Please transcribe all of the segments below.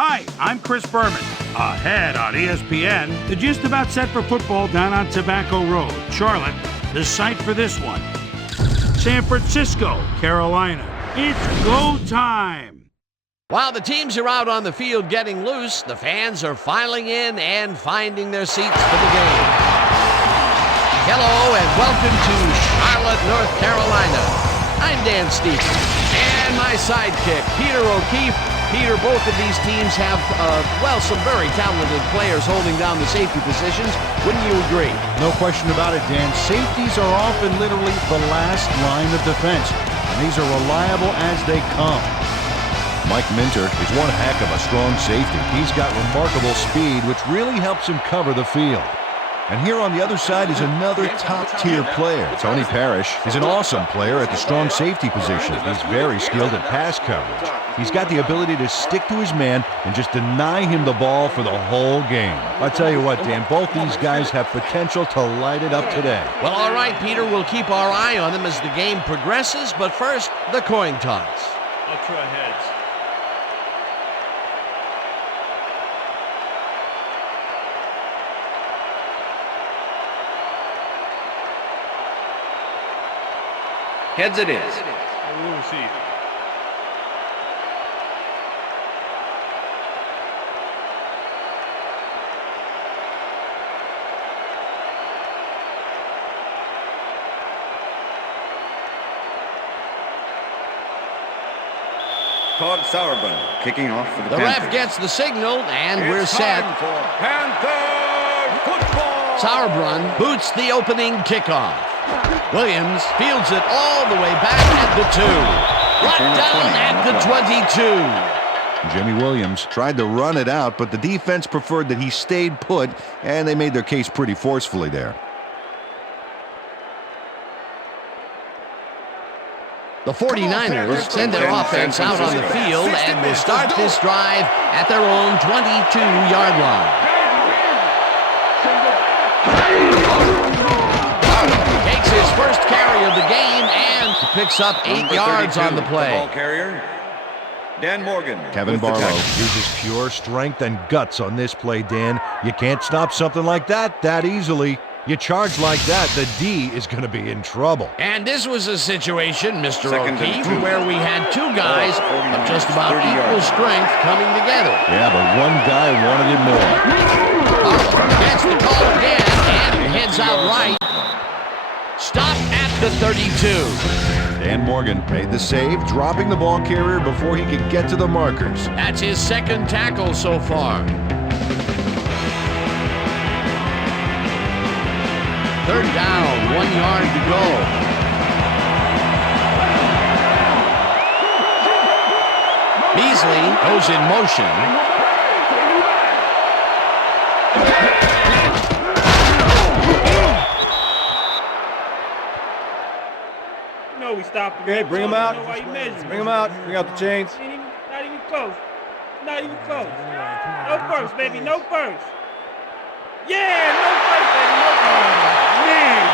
Hi, I'm Chris Berman. Ahead on ESPN, the gist about set for football down on Tobacco Road, Charlotte, the site for this one. San Francisco, Carolina. It's go time. While the teams are out on the field getting loose, the fans are filing in and finding their seats for the game. Hello and welcome to Charlotte, North Carolina. I'm Dan Stevens and my sidekick, Peter O'Keefe. Peter, both of these teams have, some very talented players holding down the safety positions. Wouldn't you agree? No question about it, Dan. Safeties are often literally the last line of defense. And these are reliable as they come. Mike Minter is one heck of a strong safety. He's got remarkable speed, which really helps him cover the field. And here on the other side is another top-tier player. Tony Parrish is an awesome player at the strong safety position. He's very skilled at pass coverage. He's got the ability to stick to his man and just deny him the ball for the whole game. I tell you what, Dan, both these guys have potential to light it up today. Well, all right, Peter, we'll keep our eye on them as the game progresses, but first, the coin toss. Ultra heads. Heads it is. We'll receive. Todd Sauerbrunn kicking off for the Panthers. The Panthers. ref gets the signal, and we're set. For Panther football. Sauerbrunn boots the opening kickoff. Williams fields it all the way back at the 2. Brought down at the 22. Jimmy Williams tried to run it out, but the defense preferred that he stayed put, and they made their case pretty forcefully there. The 49ers send their offense out on the field and will start this drive at their own 22-yard line. Takes his first carry of the game and picks up 8 yards on the play. Ball carrier, Dan Morgan. Kevin Barlow uses pure strength and guts on this play, Dan. You can't stop something like that easily. You charge like that, the D is going to be in trouble. And this was a situation, Mr. O'Keefe, where we had two guys of just about equal strength coming together. Yeah, but one guy wanted it more. Barlow gets the call again and heads out right. Stop at the 32. Dan Morgan made the save, dropping the ball carrier before he could get to the markers. That's his second tackle so far. Third down, 1 yard to go. Beasley goes in motion. No, we stopped. Okay, bring him out. Bring him out. Bring out the chains. Not even close. Not even close. No first, baby. No first. Yeah, no first, baby. No first. Man.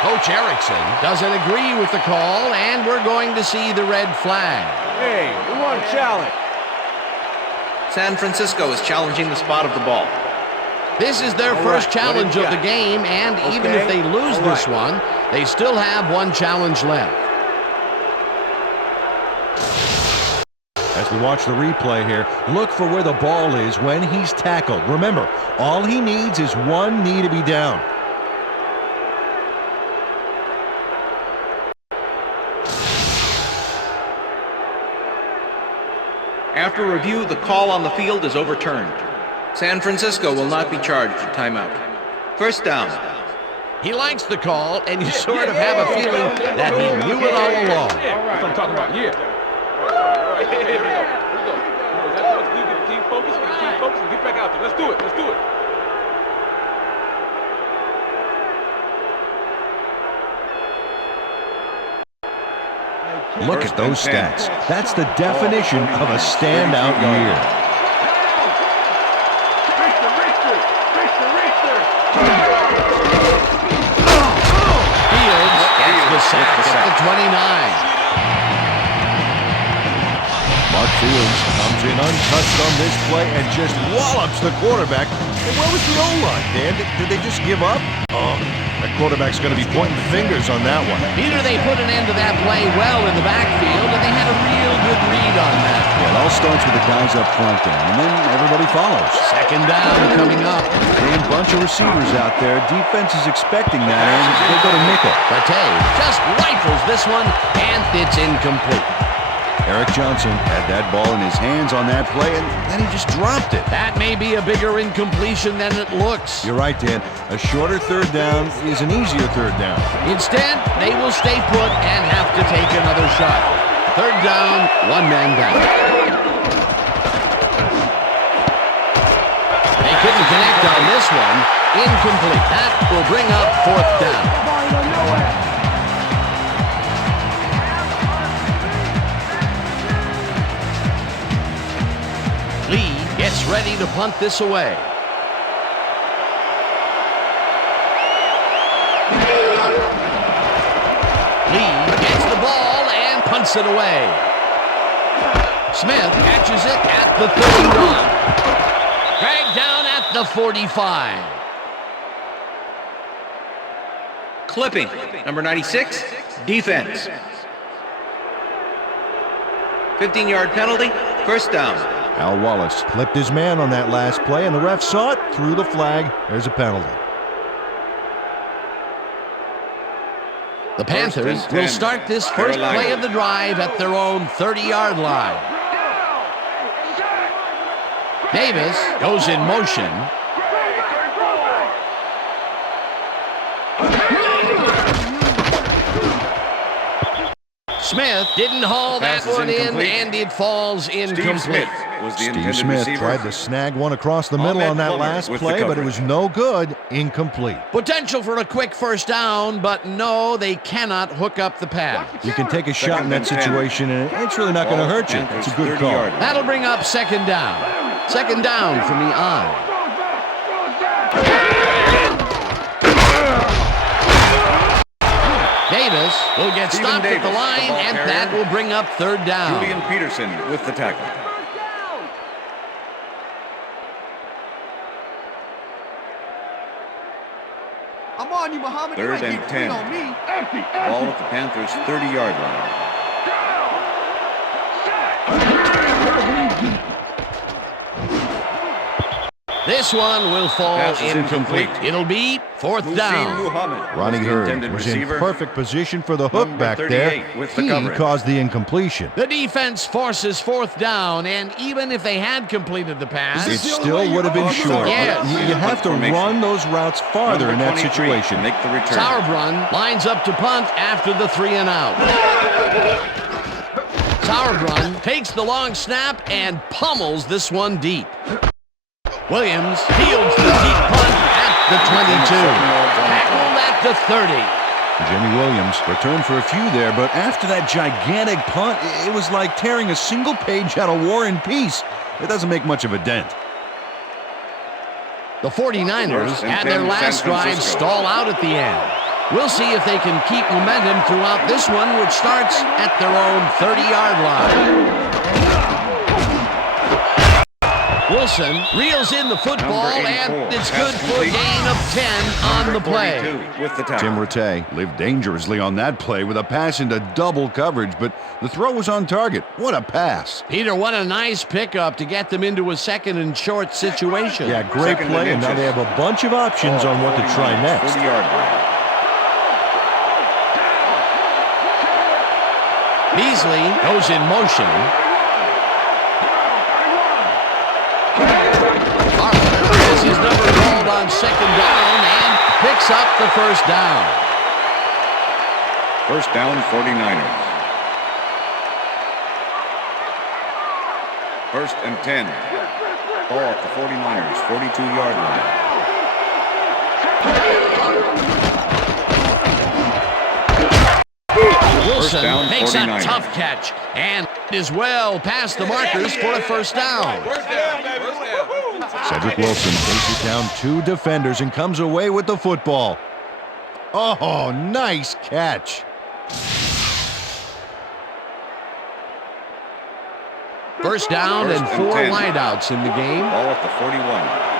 Coach Erickson doesn't agree with the call, and we're going to see the red flag. Hey, we want a challenge. San Francisco is challenging the spot of the ball. This is their first challenge of the game, and even if they lose this one, they still have one challenge left. As we watch the replay here, look for where the ball is when he's tackled. Remember, all he needs is one knee to be down. After review, the call on the field is overturned. San Francisco will not be charged a timeout. First down. He likes the call, and you sort of have a feeling that he knew it all along. That's what I'm talking about. Yeah. Here we go. Keep focused. Keep focused. Get back out there. Let's do it. Let's do it. Look at those stats. That's the definition of a standout year. Fields gets the sack at the 29. Fields comes in untouched on this play and just wallops the quarterback. And where was the O-line, Dan? Did they just give up? Oh, that quarterback's going to be pointing fingers on that one. Peter, they put an end to that play well in the backfield, and they had a real good read on that. Yeah, it all starts with the guys up front, Dan, and then everybody follows. Second down coming up. And a bunch of receivers out there. Defense is expecting that, and they go to nickel. Pate just rifles this one, and it's incomplete. Eric Johnson had that ball in his hands on that play, and then he just dropped it. That may be a bigger incompletion than it looks. You're right, Dan. A shorter third down is an easier third down. Instead, they will stay put and have to take another shot. Third down, one man down. They couldn't connect on this one. Incomplete. That will bring up fourth down. Lee gets ready to punt this away. Lee gets the ball and punts it away. Smith catches it at the 31. Dragged down at the 45. Clipping. Number 96, defense. 15-yard penalty, first down. Al Wallace clipped his man on that last play, and the ref saw it, threw the flag. There's a penalty. The Panthers will start this first play of the drive at their own 30-yard line. Davis goes in motion. Smith didn't haul that one in, and it falls incomplete. Steve Smith tried to snag one across the middle on that last play, but it was no good. Incomplete. Potential for a quick first down, but no, they cannot hook up the pass. You can take a shot in that situation, and it's really not going to hurt you. It's a good call. That'll bring up second down. Second down from the eye. Davis will get stopped at the line, and that will bring up third down. Julian Peterson with the tackle. I'm on you, Muhammad. Third and 10. Ball at the Panthers' 30-yard line. This one will fall incomplete. It'll be fourth down. Ronnie Hurd was in perfect position for the hook back there. He caused the incompletion. The defense forces fourth down, and even if they had completed the pass, it still would have been short. Yes. You have to run those routes farther in that situation. Make the return. Sauerbrunn lines up to punt after the 3 and out. Sauerbrunn takes the long snap and pummels this one deep. Williams fields the deep punt at the 22. Tackled at the 30. Jimmy Williams returned for a few there, but after that gigantic punt, it was like tearing a single page out of War and Peace. It doesn't make much of a dent. The 49ers had their last drive stall out at the end. We'll see if they can keep momentum throughout this one, which starts at their own 30-yard line. Wilson reels in the football, and it's good for a gain of 10 on the play. Tim Rattay lived dangerously on that play with a pass into double coverage, but the throw was on target. What a pass. Peter, what a nice pickup to get them into a second and short situation. Yeah, great play, and now they have a bunch of options on what to try next. Beasley goes in motion. His number called on second down and picks up the first down. First down, 49ers. First and 10. Ball at the 49ers, 42-yard line. Wilson down, makes 49ers. a tough catch and is well past the markers for a first down. Cedric Wilson faces down 2 defenders and comes away with the football. Oh, nice catch. First down and 4 wideouts in the game. Ball at the 41.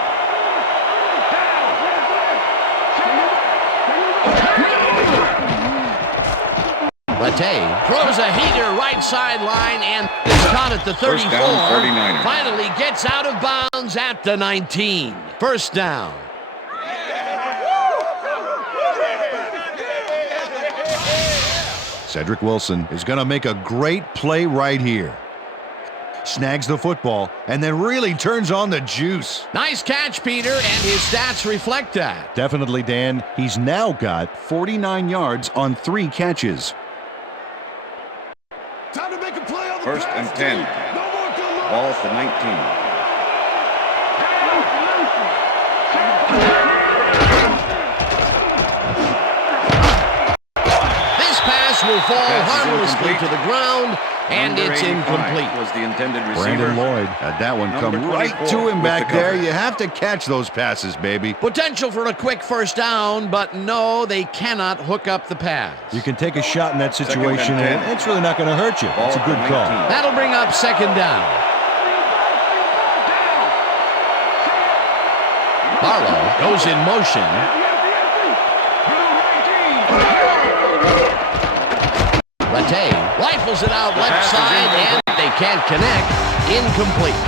Latte throws a heater right sideline and is caught at the 34. First down, 49ers. Finally gets out of bounds at the 19. First down. Cedric Wilson is going to make a great play right here. Snags the football and then really turns on the juice. Nice catch, Peter, and his stats reflect that. Definitely, Dan. He's now got 49 yards on 3 catches. Time to make a play on the First and pass. 10. No more good luck. Ball at the 19. Will fall Pass is harmlessly incomplete. to the ground, and Number it's 85 incomplete. Was the intended receiver. Brandon Lloyd had that one Number come right 24 to him with back the there. coverage. You have to catch those passes, baby. Potential for a quick first down, but no, they cannot hook up the pass. You can take a shot in that Second situation, and 10. and it's really not going to hurt you. Ball It's a at good the call. 19. That'll bring up second down. Barlow goes in motion. Latte rifles it out left pass is side, and incomplete. they can't connect. Incomplete.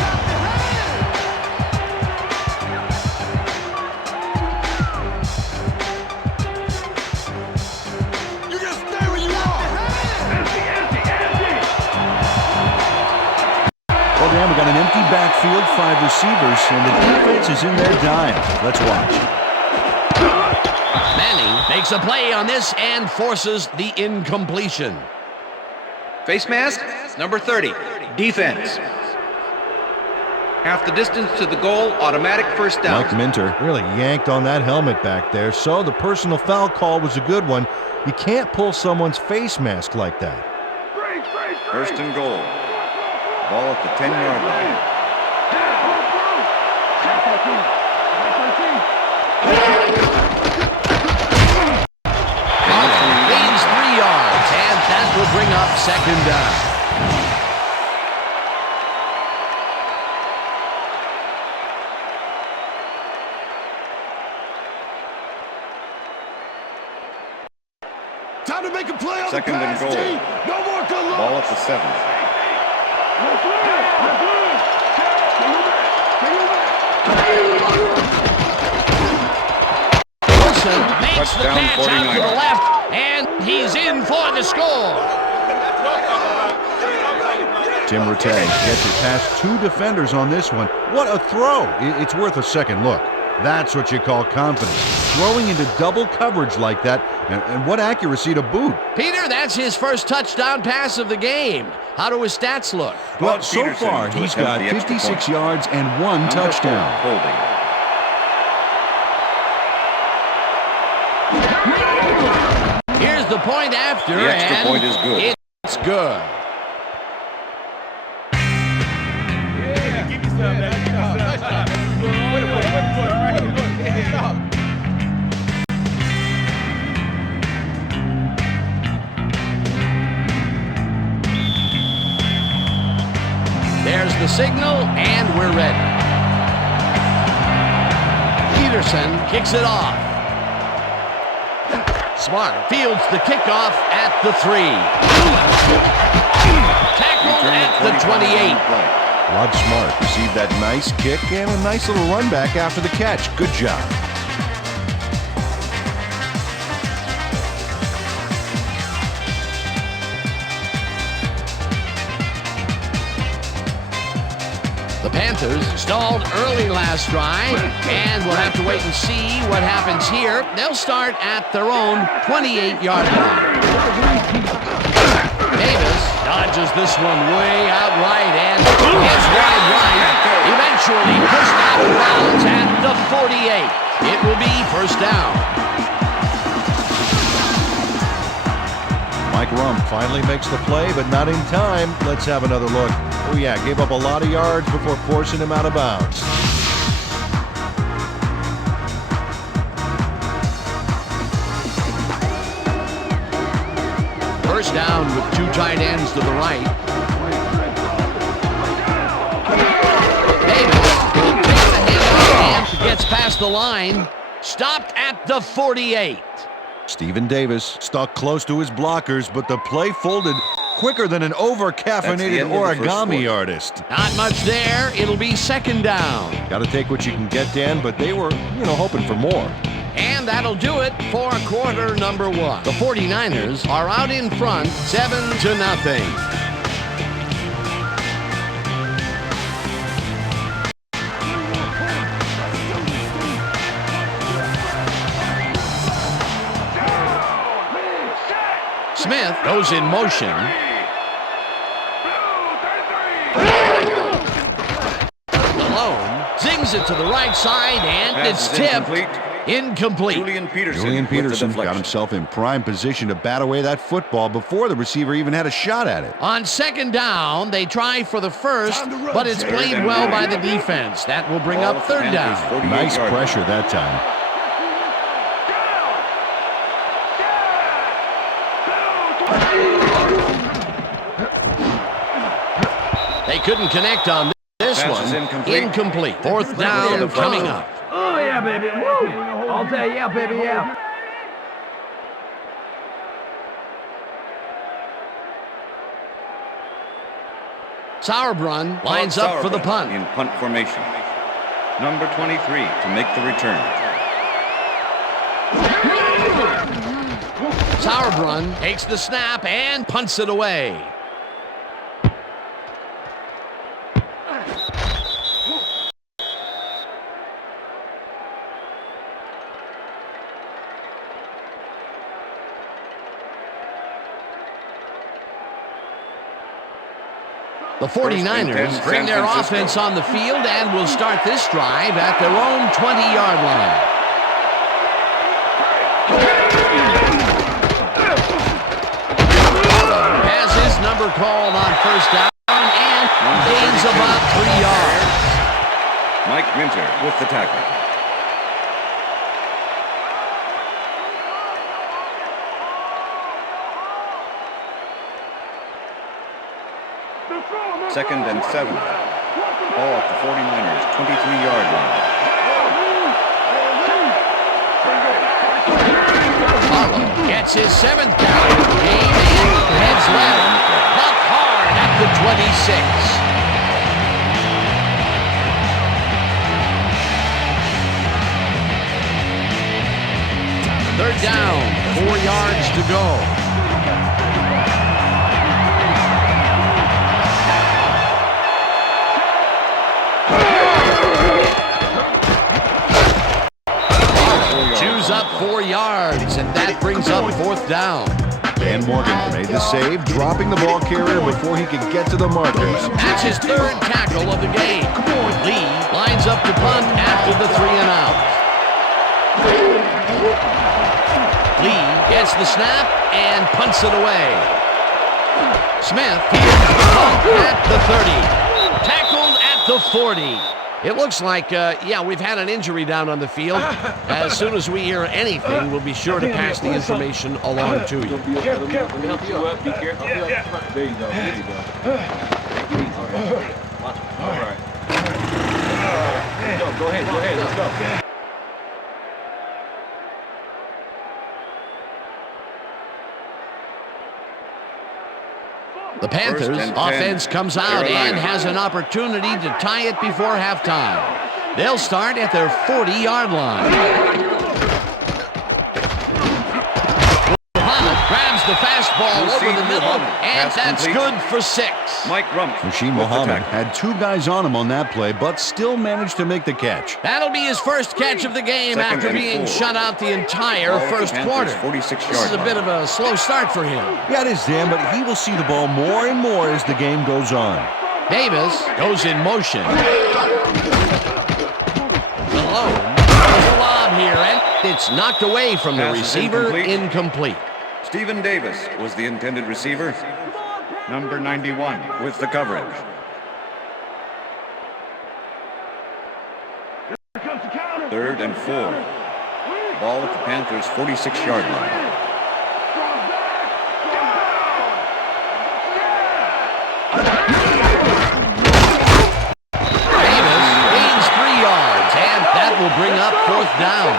You just stay where you are. Well, Dan, we got an empty backfield, 5 receivers, and the defense is in their dime. Let's watch. Manning makes a play on this and forces the incompletion. Face mask, number 30. Defense. Half the distance to the goal, automatic first down. Mike Minter really yanked on that helmet back there, so the personal foul call was a good one. You can't pull someone's face mask like that. First and goal. Ball at the 10-yard line. Gains 3 yards, and that will bring up second down. Time to make a play on Second the and pass. goal. D. No more good luck. Ball at the 7. Wilson makes the Touchdown, catch out to 49ers. the left, and he's in for the score. Tim Rattay gets it past 2 defenders on this one. What a throw. It's worth a second look. That's what you call confidence. Throwing into double coverage like that, and what accuracy to boot. Peter, that's his first touchdown pass of the game. How do his stats look? Well, Bud so Peterson far, to he's attempt got the extra 56 point. yards and 1 Number touchdown. 4, holding. Here's the point after, The extra and point is good. it's good. There's the signal, and we're ready. Peterson kicks it off. Smart fields the kickoff at the 3. Tackled at the 28. Rod Smart received that nice kick and a nice little run back after the catch. Good job. The Panthers stalled early last drive, and we'll have to wait and see what happens here. They'll start at their own 28-yard line. Davis dodges this one way out right and hits wide right. Eventually pushed out of bounds at the 48. It will be first down. Mike Rump finally makes the play, but not in time. Let's have another look. Oh yeah, gave up a lot of yards before forcing him out of bounds. First down with 2 tight ends to the right. past the line. Stopped at the 48. Stephen Davis stuck close to his blockers, but the play folded quicker than an over-caffeinated origami artist. Not much there. It'll be second down. Got to take what you can get, Dan, but they were, hoping for more. And that'll do it for quarter number 1. The 49ers are out in front, 7-0. Smith goes in motion. Malone zings it to the right side, and it's tipped. Incomplete. Julian Peterson got himself in prime position to bat away that football before the receiver even had a shot at it. On second down, they try for the first, but it's played well by the defense. That will bring up third down. Nice pressure that time. They couldn't connect on this one. Incomplete. Fourth down coming up. Oh, yeah, baby. Woo. All day, yeah, baby, yeah. Sauerbrunn lines up for the punt. In punt formation. Number 23 to make the return. Sauerbrunn takes the snap and punts it away. The 49ers bring their offense on the field and will start this drive at their own 20-yard line. Has his number called on first down and gains about 3 yards. Mike Minter with the tackle. Second and 7. Ball at the 49ers, 23-yard line. Harlow gets his 7th carry of the game and heads left. Buck hard at the 26. Third down, 4 yards to go. Up 4 yards, and that brings up fourth down. Dan Morgan made the save, dropping the ball carrier before he could get to the markers. That's his third tackle of the game. Lee lines up to punt after the 3 and out. Lee gets the snap and punts it away. Smith at the 30. Tackled at the 40. It looks like, we've had an injury down on the field. As soon as we hear anything, we'll be sure to pass the information along to you. Let me help you up. Be careful. There you go. There you go. All right. Go ahead. Let's go. The Panthers offense comes out and has an opportunity to tie it before halftime. They'll start at their 40-yard line. Muhammad grabs the fastball over the middle, and that's good for 6. Mike Rumpf. Rasheed Muhammad had 2 guys on him on that play, but still managed to make the catch. That'll be his first catch of the game after being shut out the entire first quarter. This is a bit of a slow start for him. Yeah, it is, Dan, but he will see the ball more and more as the game goes on. Davis goes in motion. Malone throws a lob here, and it's knocked away from the receiver. Incomplete. Stephen Davis was the intended receiver. Number 91 with the coverage. Third and 4. Ball at the Panthers' 46-yard line. Davis gains 3 yards, and that will bring down.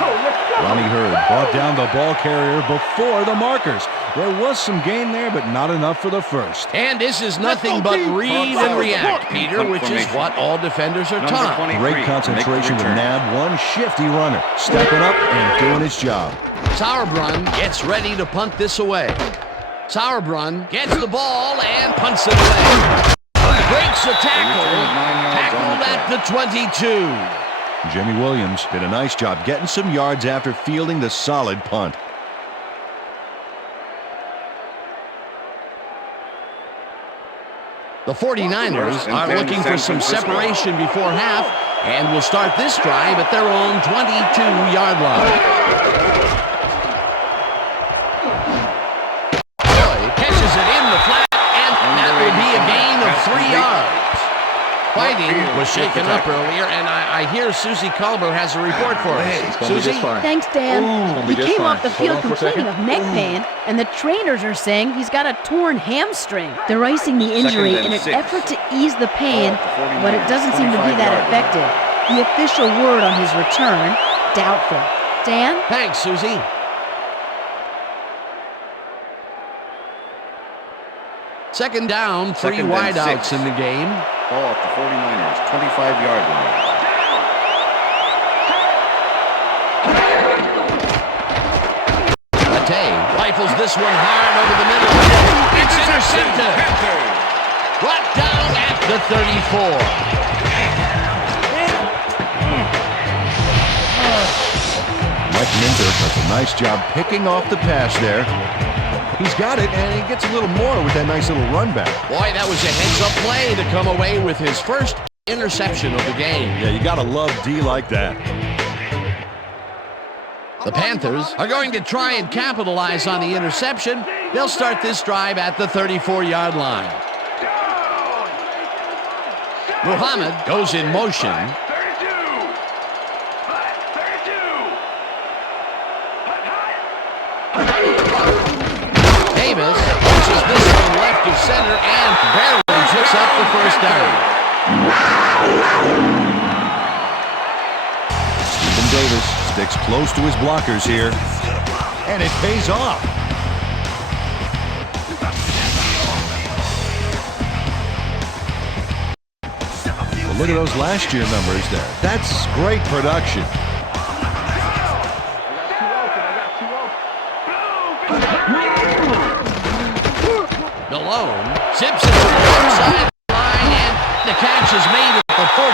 Ronnie Hurd brought down the ball carrier before the markers. There was some gain there, but not enough for the first. And this is nothing but read and react, Peter, which is what all defenders are taught. Great concentration to nab one shifty runner, stepping up and doing his job. Sauerbrunn gets ready to punt this away. Sauerbrunn gets the ball and punts it away. Breaks a tackle. Tackled at the 22. Jimmy Williams did a nice job getting some yards after fielding the solid punt. The 49ers are looking for some separation before half and will start this drive at their own 22-yard line. Boy catches it in the flat, and that will be a gain of 3 yards. Fighting was shaken up earlier, and I hear Susie Culber has a report for us. Susie? Thanks, Dan. He came off the field complaining of neck pain, and the trainers are saying he's got a torn hamstring. They're icing the injury in an effort to ease the pain, but it doesn't seem to be that effective. The official word on his return, doubtful. Dan? Thanks, Susie. Second down, 3 wideouts in the game. Ball at the 49ers, 25-yard line. Matei rifles this one hard over the middle. It's intercepted. Brought down at the 34. Mike Minter does a nice job picking off the pass there. He's got it, and he gets a little more with that nice little run back. Boy, that was a heads-up play to come away with his first interception of the game. Yeah, you gotta love D like that. The Panthers are going to try and capitalize on the interception. They'll start this drive at the 34-yard line. Muhammad goes in motion. Davis pushes this one left of center and barely picks up the first down. Stephen Davis sticks close to his blockers here, and it pays off. Well, look at those last year numbers there. That's great production. Malone zips it to the left side line, and the catch is made at the 14,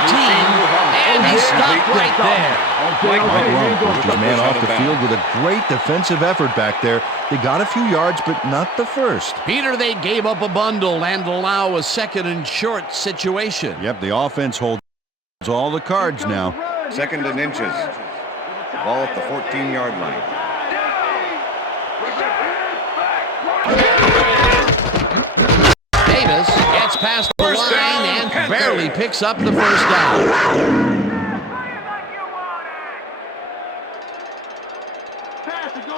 and he's stopped right there. Pushed his man off the field with a great defensive effort back there. They got a few yards, but not the first. Peter, they gave up a bundle and allow a second and short situation. Yep, the offense holds all the cards now. Second and inches. Ball at the 14-yard line. Davis gets past the line and barely picks up the first down.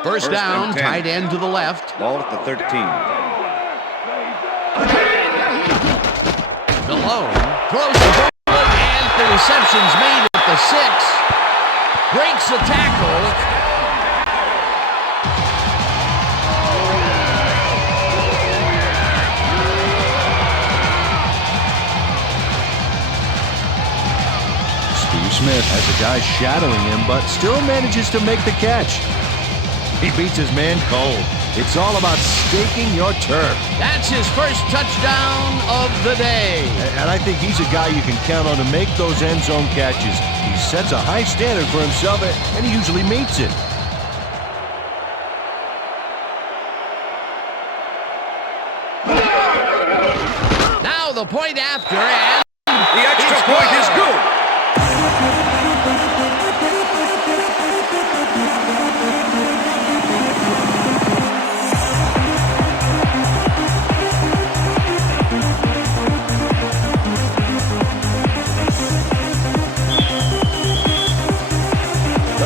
First down, tight end to the left. Ball at the 13. Malone throws the ball, and the reception's made at the 6. Breaks the tackle. Smith has a guy shadowing him, but still manages to make the catch. He beats his man cold. It's all about staking your turf. That's his first touchdown of the day. And I think he's a guy you can count on to make those end zone catches. He sets a high standard for himself, and he usually meets it. Now the point after, and the extra point is good.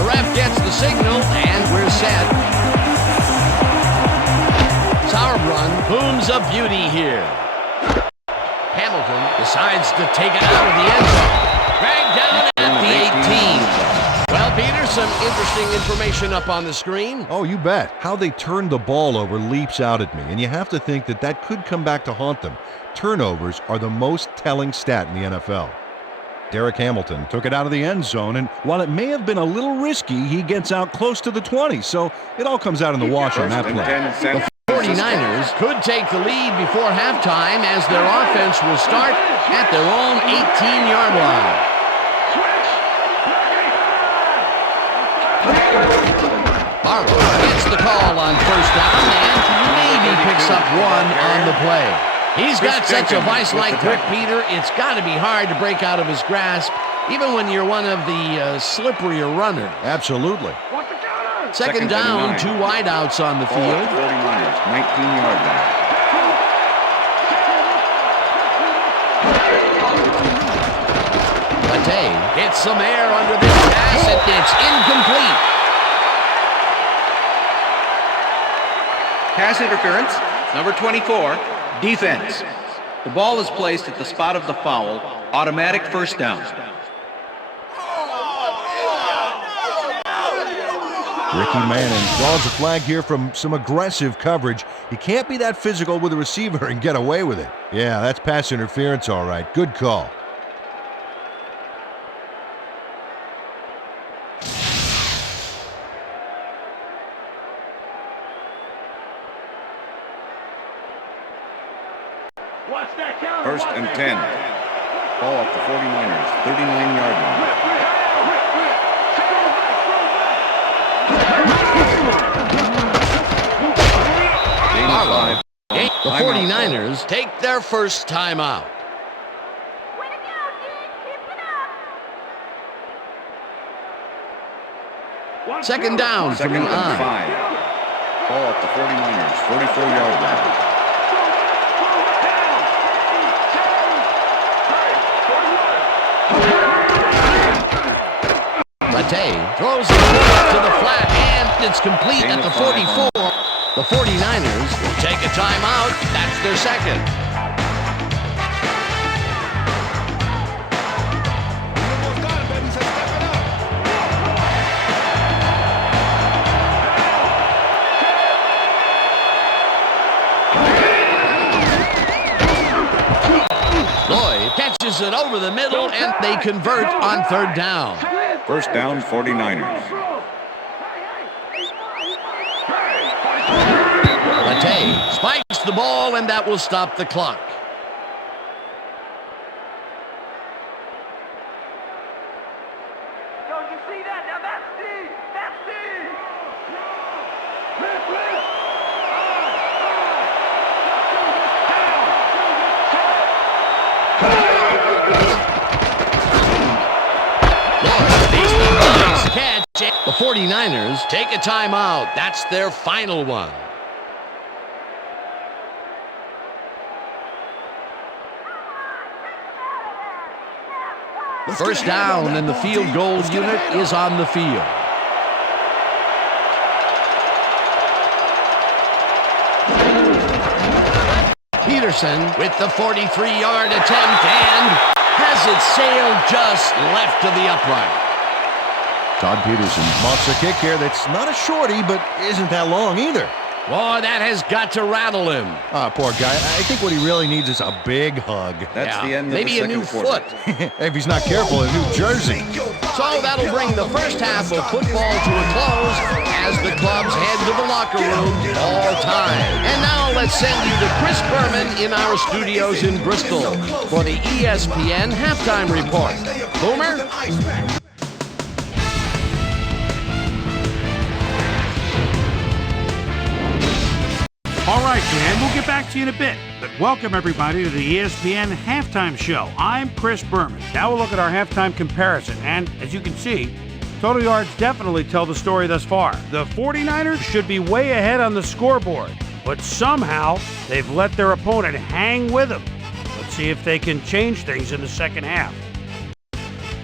the ref gets the signal, and we're set. Sauerbrunn booms a beauty here. Hamilton decides to take it out of the end zone. Dragged down at the 18. Well, Peter, some interesting information up on the screen. Oh, you bet. How they turned the ball over leaps out at me, and you have to think that that could come back to haunt them. Turnovers are the most telling stat in the NFL. Derek Hamilton took it out of the end zone, and while it may have been a little risky, he gets out close to the 20, so it all comes out in the wash on that play. The 49ers could take the lead before halftime as their offense will start at their own 18-yard line. Barlow gets the call on first down and maybe picks up one on the play. He's got such a vice-like grip, Peter, it's got to be hard to break out of his grasp, even when you're one of the slipperier runners. Absolutely. Second down, 2 wideouts on the field. 49ers, 19-yard line. Late gets some air under this pass, and it's incomplete. Pass interference, number 24, defense. The ball is placed at the spot of the foul, automatic first down. Ricky Manning draws a flag here from some aggressive coverage. You can't be that physical with a receiver and get away with it. Yeah, that's pass interference, all right. Good call. First and 10. Ball at the 49ers, 39-yard line. The 49ers take their first timeout. Second down from the Second and line. 5. Ball at the 49ers, 44-yard line. Late throws it to the flat, and it's complete at the 44. The 49ers will take a timeout. That's their second. Lloyd catches it over the middle, and they convert on third down. First down, 49ers. Late spikes the ball, and that will stop the clock. Don't you see that? Now that's Steve! That's Steve! Catch. The 49ers take a timeout. That's their final one. First down, and the field goal unit is on the field. Peterson with the 43-yard attempt and has it sailed just left to the upright. Todd Peterson monks a kick here that's not a shorty, but isn't that long either. Boy, that has got to rattle him. Ah, poor guy. I think what he really needs is a big hug. That's the end of maybe the a new second quarter. foot. If he's not careful, in New Jersey. So that'll bring the first half of football to a close as the clubs head to the locker room all time. And now let's send you to Chris Berman in our studios in Bristol for the ESPN Halftime Report. Boomer? All right, Dan, we'll get back to you in a bit. But welcome, everybody, to the ESPN Halftime Show. I'm Chris Berman. Now we'll look at our halftime comparison. And as you can see, total yards definitely tell the story thus far. The 49ers should be way ahead on the scoreboard, but somehow they've let their opponent hang with them. Let's see if they can change things in the second half.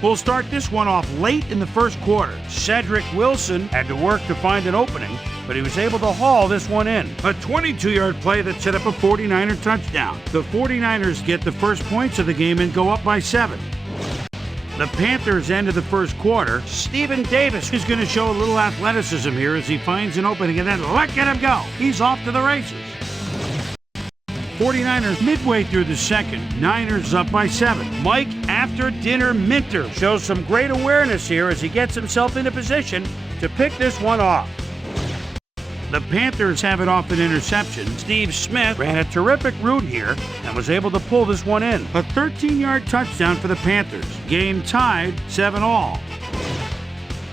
We'll start this one off late in the first quarter. Cedric Wilson had to work to find an opening, but he was able to haul this one in. A 22-yard play that set up a 49er touchdown. The 49ers get the first points of the game and go up by 7. The Panthers end of the first quarter. Stephen Davis is going to show a little athleticism here as he finds an opening and then look at him go. He's off to the races. 49ers midway through the second. Niners up by 7. Mike After Dinner Minter shows some great awareness here as he gets himself into position to pick this one off. The Panthers have it off an interception. Steve Smith ran a terrific route here and was able to pull this one in. A 13-yard touchdown for the Panthers. Game tied 7-all.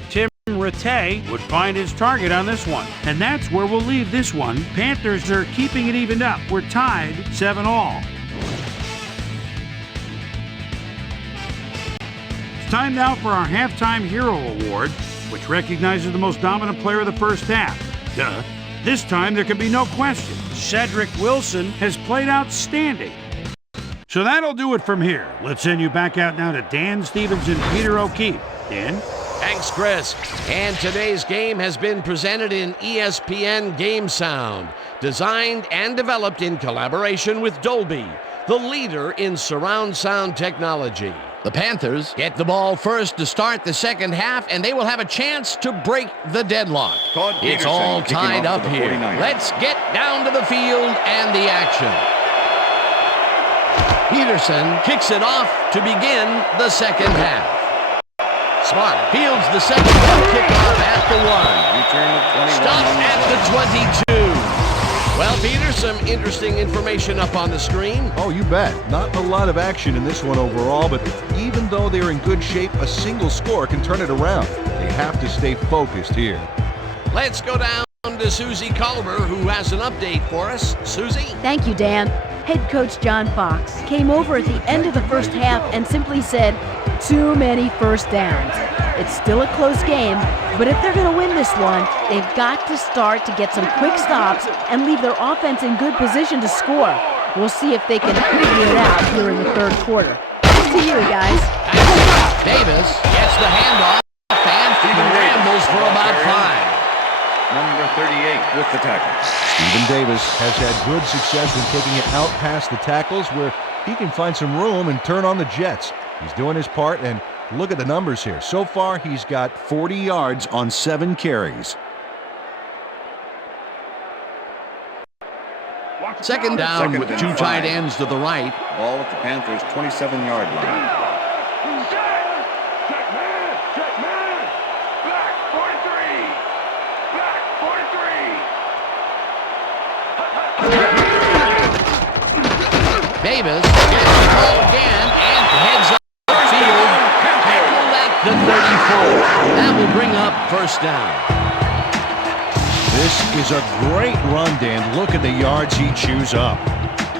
Tim Rattay would find his target on this one. And that's where we'll leave this one. Panthers are keeping it evened up. We're tied 7-all. It's time now for our Halftime Hero Award, which recognizes the most dominant player of the first half. Duh. This time there can be no question. Cedric Wilson has played outstanding. So that'll do it from here. Let's send you back out now to Dan Stevens and Peter O'Keefe. Dan? Thanks, Chris. And today's game has been presented in ESPN Game Sound, designed and developed in collaboration with Dolby, the leader in surround sound technology. The Panthers get the ball first to start the second half, and they will have a chance to break the deadlock. It's all tied up here. Let's get down to the field and the action. Peterson kicks it off to begin the second half. Smart fields the second half kickoff at the 1. Stops at the 22. Well, Peter, some interesting information up on the screen. Oh, you bet. Not a lot of action in this one overall, but even though they're in good shape, a single score can turn it around. They have to stay focused here. Let's go down to Susie Culver, who has an update for us. Susie? Thank you, Dan. Head coach John Fox came over at the end of the first half and simply said, too many first downs. It's still a close game, but if they're going to win this one, they've got to start to get some quick stops and leave their offense in good position to score. We'll see if they can figure it out here in the third quarter. Up to you, guys. Davis gets the handoff and rambles for about 5. Number 38 with the tackle. Stephen Davis has had good success in taking it out past the tackles where he can find some room and turn on the Jets. He's doing his part, and look at the numbers here. So far, he's got 40 yards on 7 carries. Second down with 2 tight ends to the right. Ball at the Panthers' 27-yard line. Davis gets the ball again and heads up the field. Tackled at the 34. That will bring up first down. This is a great run, Dan. Look at the yards he chews up.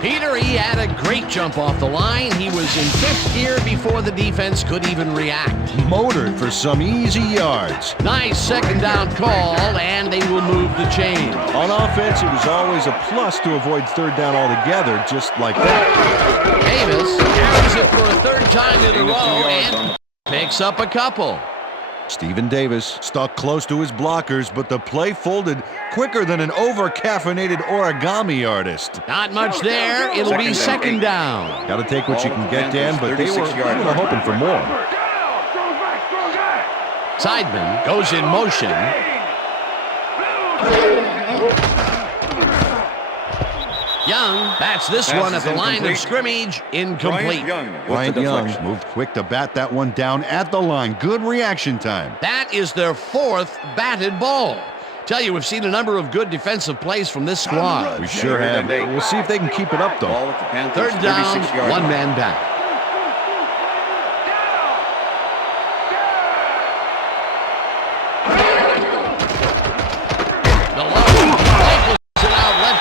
Peter, he had a great jump off the line. He was in fifth gear before the defense could even react. Motored for some easy yards. Nice second down call, and they will move the chain. On offense, it was always a plus to avoid third down altogether, just like that. Davis carries it for a third time in a row and picks up a couple. Stephen Davis stuck close to his blockers, but the play folded quicker than an over-caffeinated origami artist. Not much there. It'll be second down. Got to take what you can get, Dan, but they were hoping for more. Seidman goes in motion. Young bats this one at the line of scrimmage. Incomplete. Bryant Young moved quick to bat that one down at the line. Good reaction time. That is their 4th batted ball. Tell you, we've seen a number of good defensive plays from this squad. We sure have. We'll see if they can keep it up, though. Third down, 1 man back.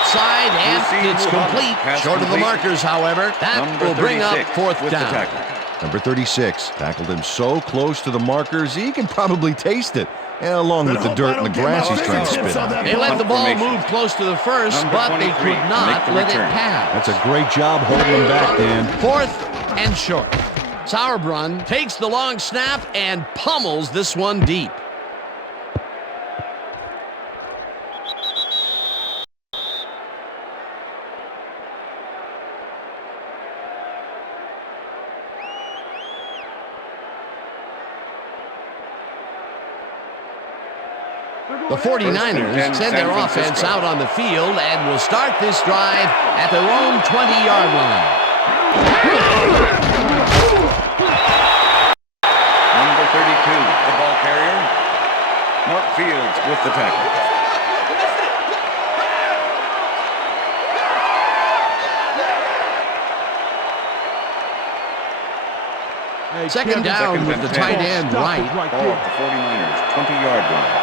Side, and it's complete. Short of the markers, however. That will bring up 4th down. Number 36 tackled him so close to the markers, he can probably taste it, along with the dirt and the grass he's trying to spit out. They let the ball move close to the first, but they could not let it pass. That's a great job holding him back, Dan. 4th and short. Sauerbrunn takes the long snap and pummels this one deep. The 49ers send their offense out on the field and will start this drive at their own 20-yard line. Number 32, the ball carrier. Mark Fields with the tackle. Second down with the tight end right. Ball at the 49ers, 20-yard line.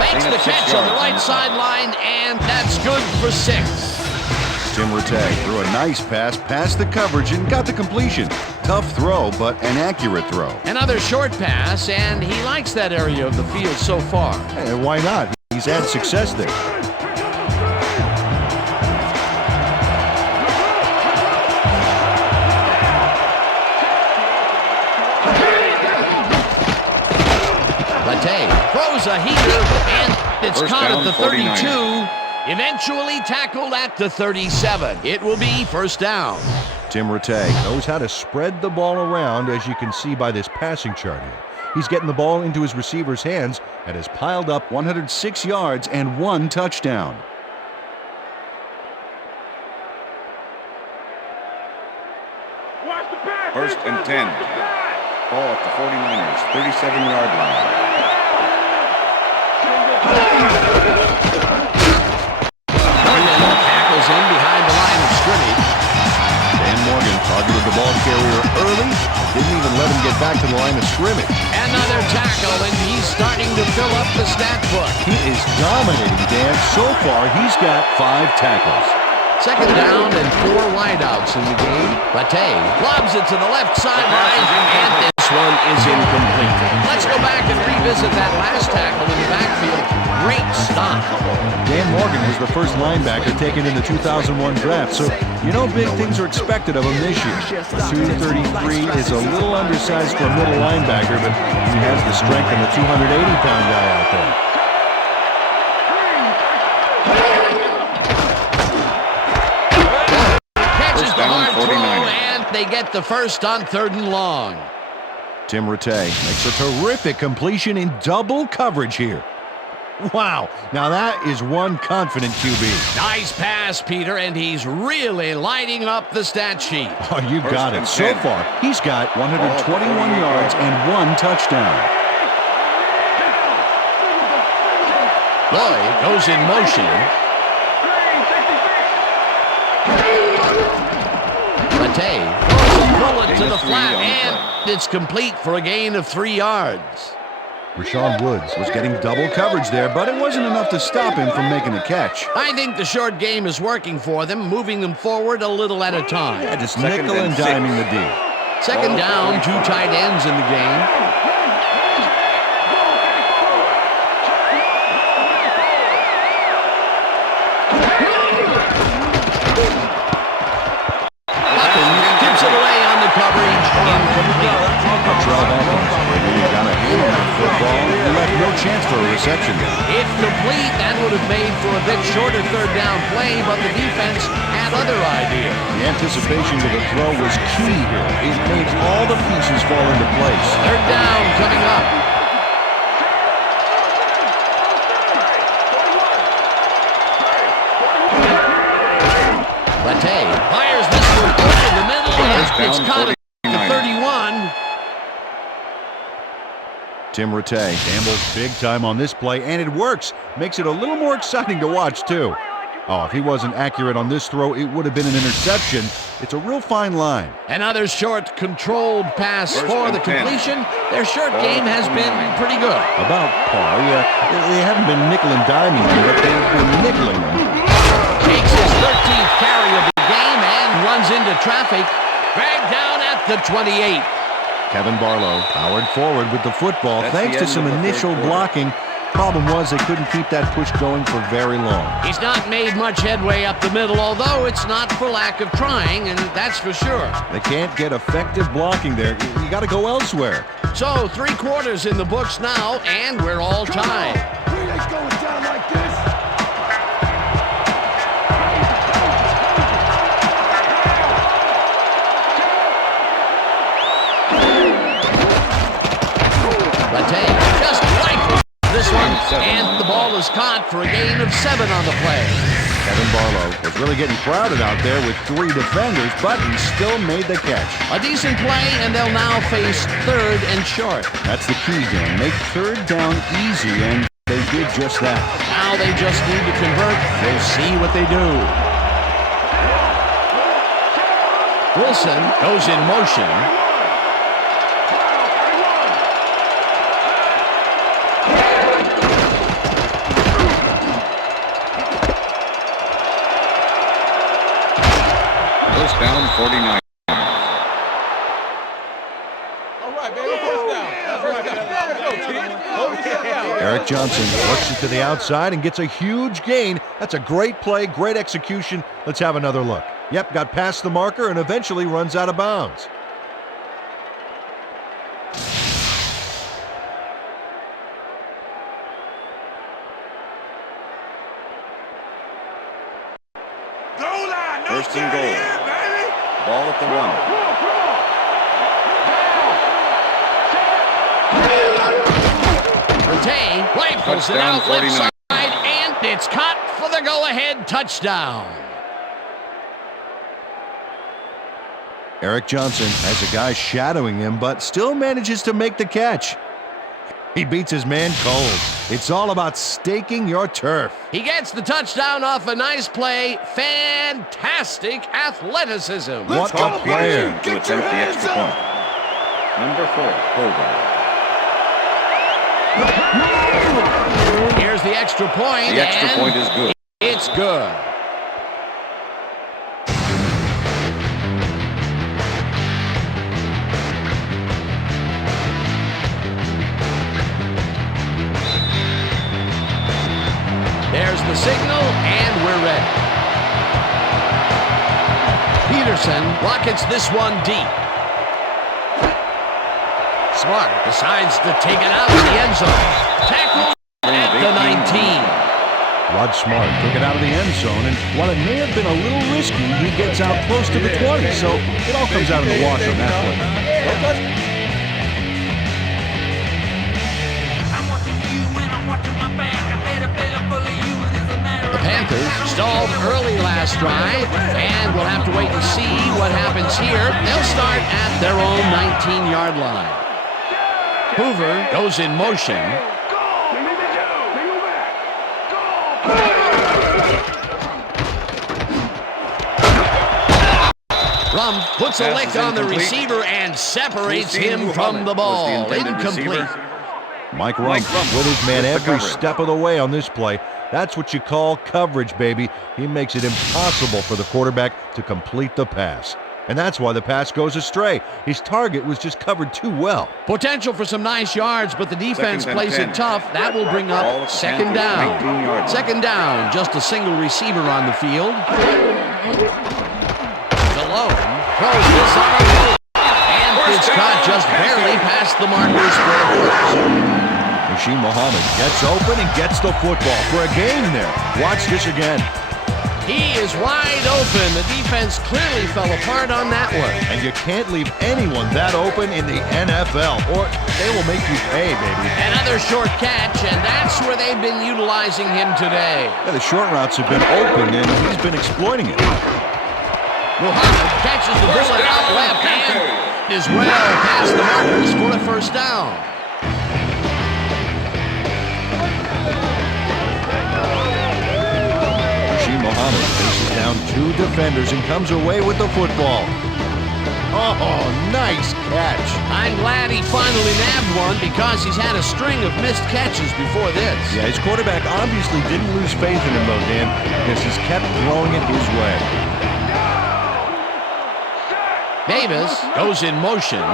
Makes the catch on the right sideline, and that's good for 6. Tim Rattay threw a nice pass past the coverage and got the completion. Tough throw, but an accurate throw. Another short pass, and he likes that area of the field so far. Hey, why not? He's had success there. Rattay throws a heater, and it's First caught down, at the 49. 32. Eventually tackled at the 37. It will be first down. Tim Rattay knows how to spread the ball around, as you can see by this passing chart here. He's getting the ball into his receiver's hands and has piled up 106 yards and 1 touchdown. First and 10. Ball at the 49ers, 37-yard line. Tackles in behind the line of scrimmage. Dan Morgan targeted the ball carrier early. Didn't even let him get back to the line of scrimmage. Another tackle, and he's starting to fill up the stat book. He is dominating, Dan. So far, he's got 5 tackles. Second down and 4 wideouts in the game. Rattay lobs it to the left sideline, and this one is incomplete. Let's go back and revisit that last tackle in the backfield. Great stop. Dan Morgan was the first linebacker taken in the 2001 draft, so you know big things are expected of him this year. 233 is a little undersized for a middle linebacker, but he has the strength of a 280-pound guy out there. Catches the hard throw, and they get the first on 3rd and long. Tim Rattay makes a terrific completion in double coverage here. Wow, now that is one confident QB. Nice pass, Peter, and he's really lighting up the stat sheet. Oh, you got it. So far, he's got 121 yards and 1 touchdown. Lloyd goes in motion. Rattay throws a bullet to the flat, and it's complete for a gain of 3 yards. Rashawn Woods was getting double coverage there, but it wasn't enough to stop him from making the catch. I think the short game is working for them, moving them forward a little at a time. Yeah, just nickel and diming the D. Second down, 2 tight ends in the game. Gives it away on the coverage. Incomplete. He got a hand on the football. He left no chance for a reception. If complete, that would have made for a bit shorter 3rd down play, but the defense had other ideas. The anticipation to the throw was key here. It made all the pieces fall into place. 3rd down coming up. Rattay fires this one over the middle, and it's caught at the 31. Tim Rattay gambles big time on this play, and it works. Makes it a little more exciting to watch, too. Oh, if he wasn't accurate on this throw, it would have been an interception. It's a real fine line. Another short, controlled pass for the completion. Their short game has been pretty good. About par. Yeah, they haven't been nickel and diming them, but they've been nickeling them. Takes his 13th carry of the game and runs into traffic. Dragged down at the 28. Kevin Barlow powered forward with the football thanks to some initial blocking. Problem was they couldn't keep that push going for very long. He's not made much headway up the middle, although it's not for lack of trying, and that's for sure. They can't get effective blocking there. You got to go elsewhere. So 3 quarters in the books now, and we're all tied. Going down like this. And the ball is caught for a gain of 7 on the play. Kevin Barlow was really getting crowded out there with 3 defenders, but he still made the catch. A decent play, and they'll now face 3rd and short. That's the key, Dan. Make 3rd down easy, and they did just that. Now they just need to convert. We'll see what they do. Wilson goes in motion. First down, 49. All right, baby, first down. Eric Johnson works it to the outside and gets a huge gain. That's a great play, great execution. Let's have another look. Yep, got past the marker and eventually runs out of bounds. First and goal. Ball at the 1. Retain, rifles it out left side, and it's caught for the go-ahead touchdown. Eric Johnson has a guy shadowing him, but still manages to make the catch. He beats his man cold. It's all about staking your turf. He gets the touchdown off a nice play. Fantastic athleticism. What a player. To attempt the extra point. Number 4, holding. Here's the extra point. The extra point is good. It's good. There's the signal, and we're ready. Peterson rockets this one deep. Smart decides to take it out of the end zone. Tackle at the 19. Rod Smart took it out of the end zone, and while it may have been a little risky, he gets out close to the 20, so it all comes out in the wash on that play. The Panthers stalled early last drive, and we'll have to wait and see what happens here. They'll start at their own 19-yard line. Hoover goes in motion. Rum puts a lick on the receiver and separates him from the ball. Incomplete. Mike Rumpf with his man every step of the way on this play. That's what you call coverage, baby. He makes it impossible for the quarterback to complete the pass. And that's why the pass goes astray. His target was just covered too well. Potential for some nice yards, but the defense plays it tough. That will bring up second down. Second down, just a single receiver on the field. Malone throws this on a roll. And it's caught just barely past the markers for a first. Rasheed Muhammad gets open and gets the football for a gain there. Watch this again. He is wide open. The defense clearly fell apart on that one. And you can't leave anyone that open in the NFL, or they will make you pay, baby. Another short catch, and that's where they've been utilizing him today. Yeah, the short routes have been open, and he's been exploiting it. Muhammad catches the bullet out left and is well past the markers for a first down. Muhammad faces down 2 defenders and comes away with the football. Oh, nice catch. I'm glad he finally nabbed one because he's had a string of missed catches before this. Yeah, his quarterback obviously didn't lose faith in him, though, Dan, because he's kept throwing it his way. Davis goes in motion.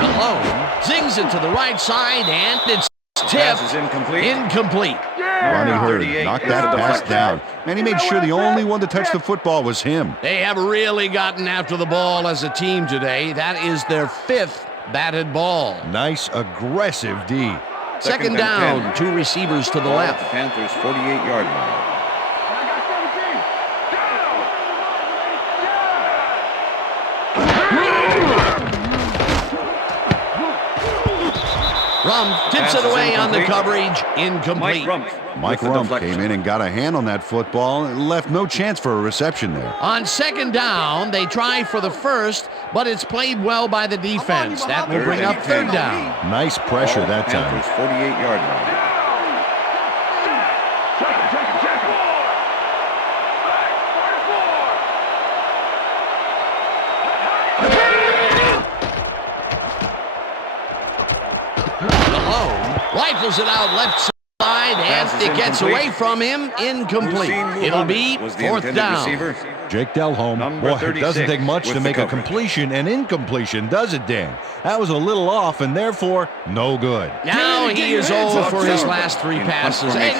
Malone zings it to the right side, and it's tipped. Incomplete. Ronnie Hurd knocked that pass down, and he made sure the only one to touch the football was him. They have really gotten after the ball as a team today. That is their 5th batted ball. Nice, aggressive D. Second down, 2 receivers to the left. Panthers 48-yard line. Tips it away on the coverage. Incomplete. Mike Rump came in and got a hand on that football and left no chance for a reception there. On second down, they try for the first, but it's played well by the defense. That will bring up third down. Nice pressure that time. Panthers 48-yard line. Rifles it out left side, and it gets away from him. Incomplete. It'll be fourth down. Jake Delhomme, boy, it doesn't take much to make a completion and incompletion, does it, Dan? That was a little off, and therefore, no good. Now he is 0 for his last 3 passes, and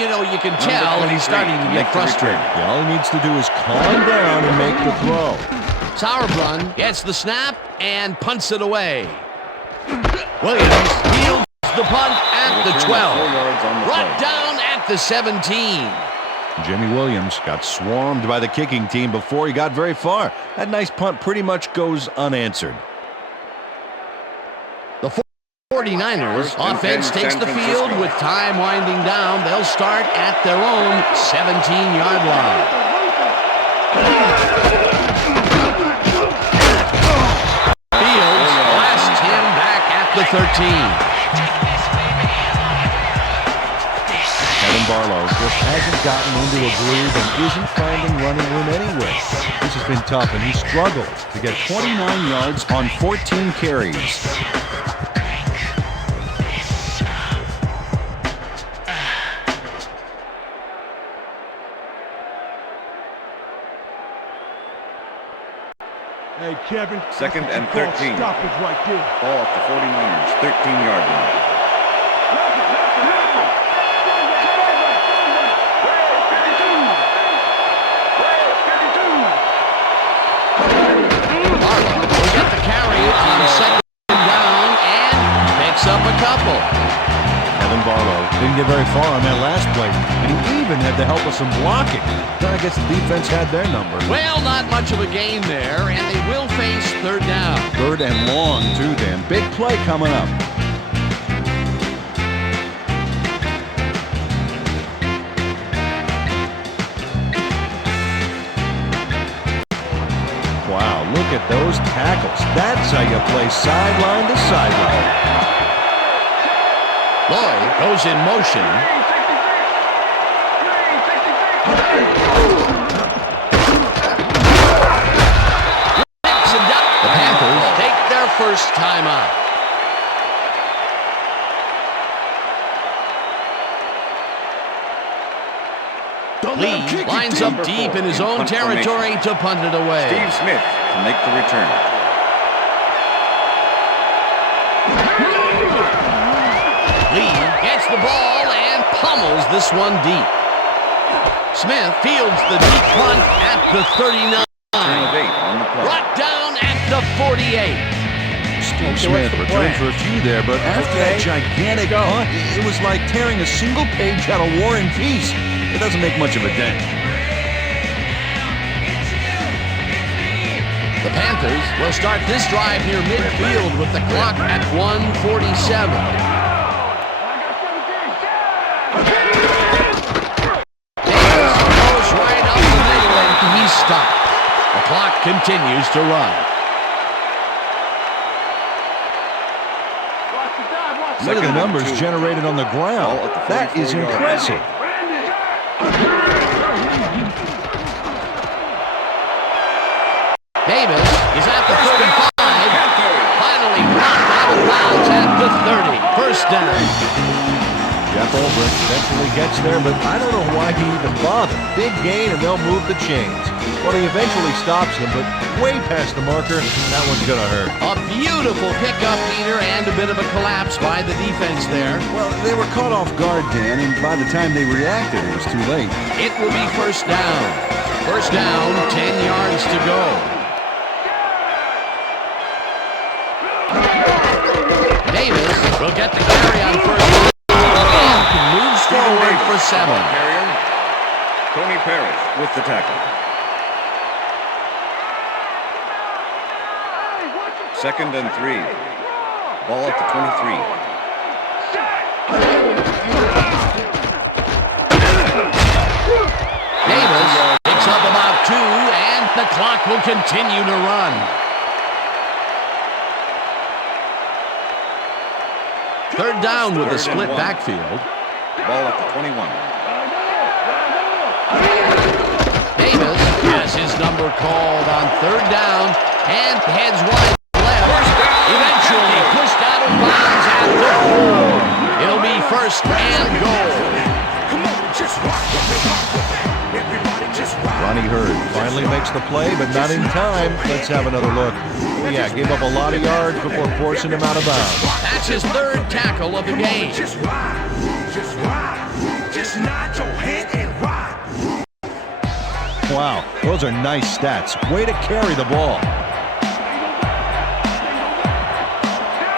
you know, you can tell he's starting to get frustrated. Yeah, all he needs to do is calm down and make the throw. Sauerbrunn gets the snap and punts it away. Williams fields the punt at the 12. Brought down at the 17. Jimmy Williams got swarmed by the kicking team before he got very far. That nice punt pretty much goes unanswered. The 49ers offense takes the field with time winding down. They'll start at their own 17-yard line. Fields blasts him back at the 13. Kevin Barlow just hasn't gotten into a groove and isn't finding running room anywhere. This has been tough, and he struggled to get 29 yards on 14 carries. Hey, Kevin. Second and 13. Stop it right there. Ball at the 49ers, 13-yard line. Barlow will get the carry on second down and picks up a couple. Kevin Barlow didn't get very far on that last play, and he even had the help of some blocking. I guess the defense had their number. Well, not much of a gain there, and they will face third down. Third and long, too, Dan. Big play coming up. Wow, look at those tackles. That's how you play sideline to sideline. Lloyd goes in motion. The Panthers take their first time out. Lee lines up deep in his own territory to punt it away. Steve Smith to make the return. Lee gets the ball and pummels this one deep. Smith fields the deep punt at the 39. Brought down at the 48. Steve Smith returned for a few there, but after that gigantic punt, it was like tearing a single page out of War and Peace. It doesn't make much of a dent. The Panthers will start this drive near midfield with the clock at 1:47. Davis goes right up the middle and he's stopped. The clock continues to run. Look at the numbers generated on the ground. That is impressive. Davis is at the 35. Finally knocked out of bounds at the 30. First down. Jeff Ulbrich eventually gets there, but I don't know why he even bothered. Big gain, and they'll move the chains. Well, he eventually stops them, but way past the marker, that one's going to hurt. A beautiful pickup, Peter, and a bit of a collapse by the defense there. Well, they were caught off guard, Dan, and by the time they reacted, it was too late. It will be first down. First down, 10 yards to go. Davis will get the carry on first down and moves forward for 7. Tony Parrish with the tackle. Second and 3. Ball at the 23. Davis picks up about 2, and the clock will continue to run. Third down with a split backfield. Ball at the 21. Davis has his number called on third down and heads wide left. Eventually pushed out of bounds at the 4. It'll be first and goal. Ronnie Hurd finally makes the play, but not in time. Let's have another look. Oh, yeah, gave up a lot of yards before forcing him out of bounds. That's his third tackle of the game. Just nod your head and ride. Wow, those are nice stats. Way to carry the ball.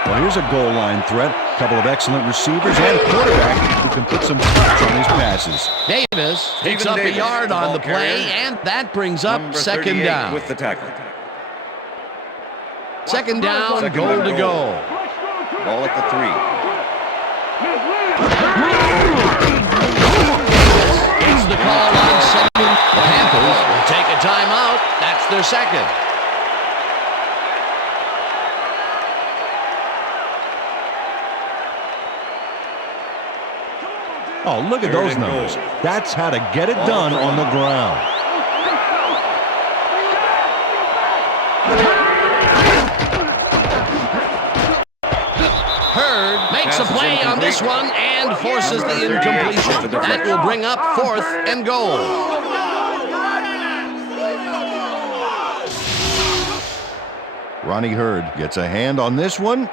Well, here's a goal line threat. A couple of excellent receivers and a quarterback who can put some touch on these passes. Davis picks up a yard on the play, and that brings up second down. With the tackle. Second down, goal to go. Ball at the 3. It's the call on second. The Panthers will take a timeout. That's their second. Oh, look at those numbers. That's how to get it done on the ground. Hurd makes a play on this one and forces the incompletion. That will bring up fourth and goal. Ronnie Hurd gets a hand on this one.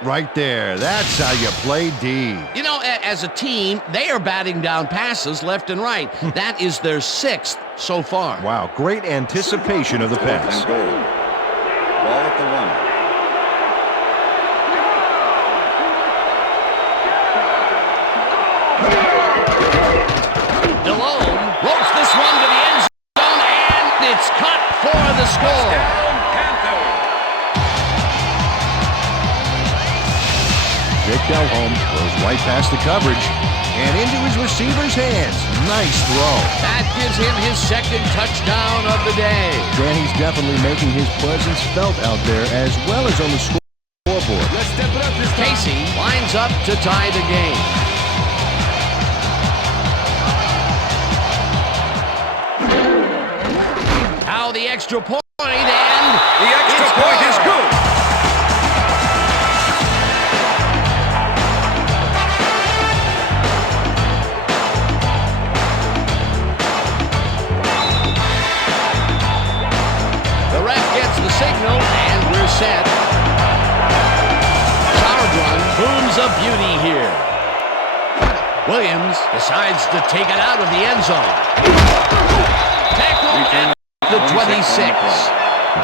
Right there. That's how you play D. You know, as a team, they are batting down passes left and right. That is their 6th so far. Wow, great anticipation of the pass. Ball at the 1. DeLome rolls this one to the end zone, and it's cut for the score. Jake Delhomme goes right past the coverage and into his receiver's hands. Nice throw. That gives him his second touchdown of the day. Danny's definitely making his presence felt out there as well as on the scoreboard. Let's step it up this time. Casey lines up to tie the game. Now the extra point, and The extra point is good. the ref gets the signal, and we're set. Power run booms a beauty here. Williams decides to take it out of the end zone. Tackle at the 26.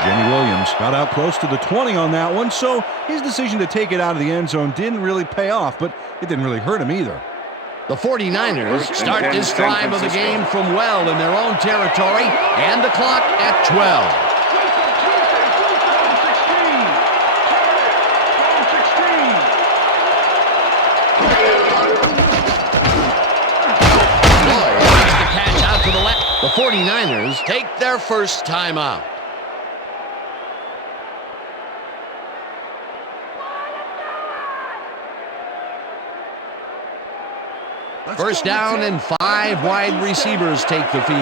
Jenny Williams got out close to the 20 on that one, so his decision to take it out of the end zone didn't really pay off, but it didn't really hurt him either. The 49ers start this drive of the game from well in their own territory, and the clock at 12. The 49ers take their first timeout. First down and 5 wide receivers take the field.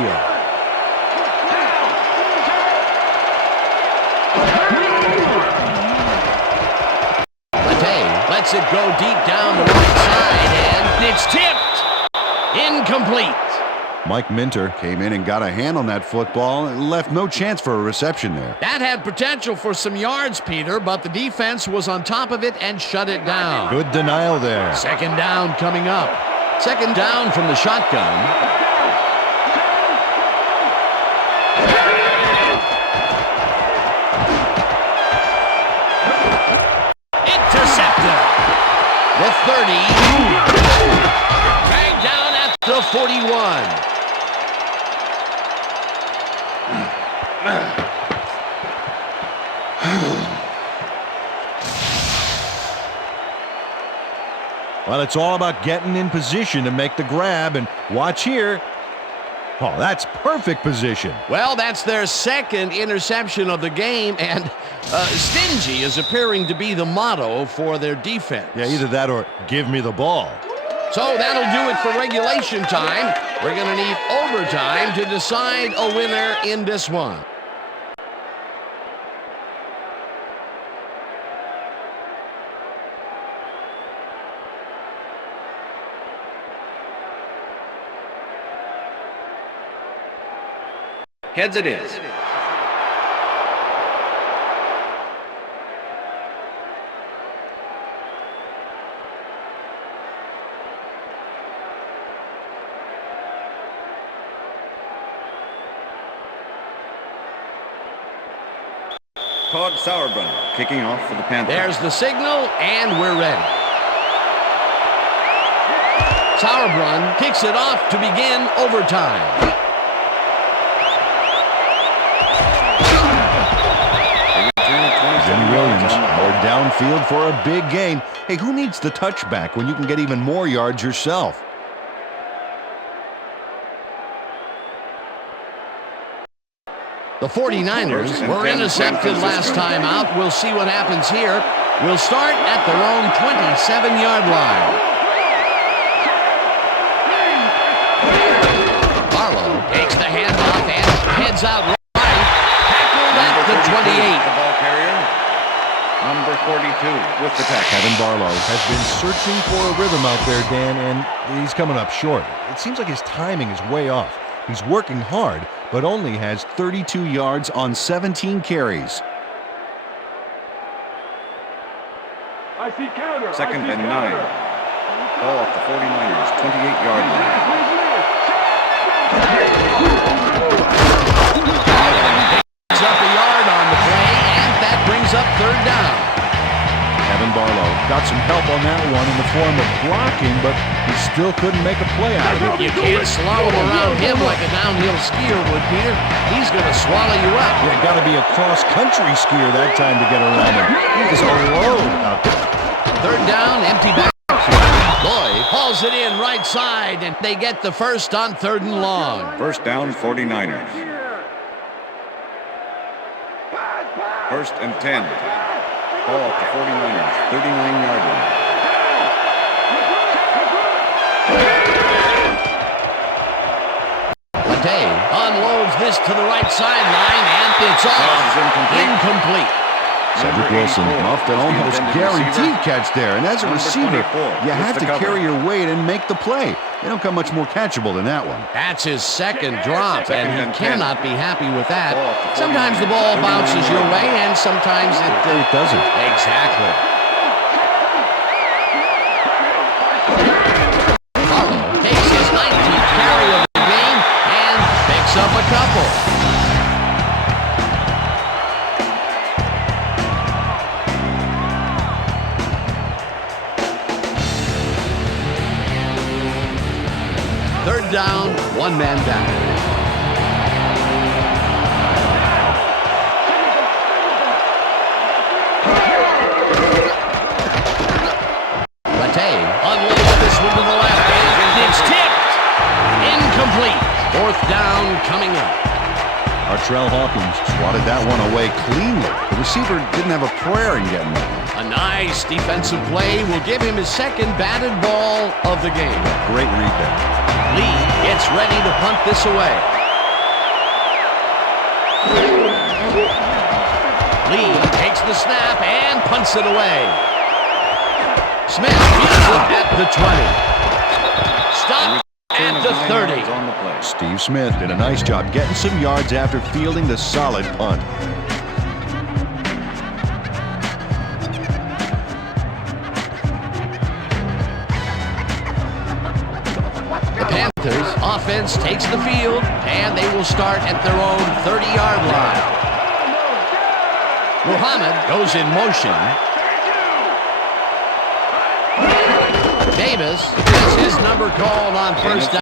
Latte lets it go deep down the right side, and it's tipped. Incomplete. Mike Minter came in and got a hand on that football and left no chance for a reception there. That had potential for some yards, Peter, but the defense was on top of it and shut it down. Good denial there. Second down coming up. Second down from the shotgun. Intercepted. The 30. Dragged down at the 41. Well, it's all about getting in position to make the grab, and watch here. Oh, that's perfect position. Well, that's their second interception of the game, and stingy is appearing to be the motto for their defense. Yeah, either that or give me the ball. So that'll do it for regulation time. We're going to need overtime to decide a winner in this one. Heads it is. Todd Sauerbrunn kicking off for the Panthers. There's the signal, and we're ready. Sauerbrunn kicks it off to begin overtime. Jimmy Williams, more downfield for a big gain. Hey, who needs the touchback when you can get even more yards yourself? The 49ers were intercepted last time out. We'll see what happens here. We'll start at their own 27-yard line. Barlow takes the handoff and heads out right. Tackled at the 28. The ball carrier, number 42 with the tackle. Kevin Barlow has been searching for a rhythm out there, Dan, and he's coming up short. It seems like his timing is way off. He's working hard, but only has 32 yards on 17 carries. I see counter. Second and 9. Ball at the 49ers, 28-yard line. Picks up a yard on the play, and that brings up third down. Kevin Barlow got some help on that one in the form of blocking, but he still couldn't make a play out of it. You can't slalom around him like a downhill skier would, Peter. He's going to swallow you up. Yeah, got to be a cross-country skier that time to get around him. He is alone out there. Third down, empty back. Lloyd hauls it in right side, and they get the first on 3rd and long. First down, 49ers. First and 10. Ball at the 49ers, 39-yard line. Late unloads this to the right sideline, and it's off. Incomplete. Cedric Wilson off an almost guaranteed catch there, and as a receiver, you have to carry your weight and make the play. They don't come much more catchable than that one. That's his second drop, and he cannot be happy with that. Sometimes the ball bounces your way, and sometimes it doesn't. Exactly. Barlow takes his 19th carry of the game and picks up a couple. Third down, one man down. Late unloads this one to the left, and it's tipped. Incomplete. Fourth down coming up. Artrell Hawkins swatted that one away cleanly. The receiver didn't have a prayer in getting that one. A nice defensive play will give him his second batted ball of the game. Great read there. Lee gets ready to punt this away. Lee takes the snap and punts it away. Smith fields it at the 20. Stop at the 30. Steve Smith did a nice job getting some yards after fielding the solid punt. The Panthers offense takes the field, and they will start at their own 30-yard line. Muhammad goes in motion. Davis gets his number called on first down.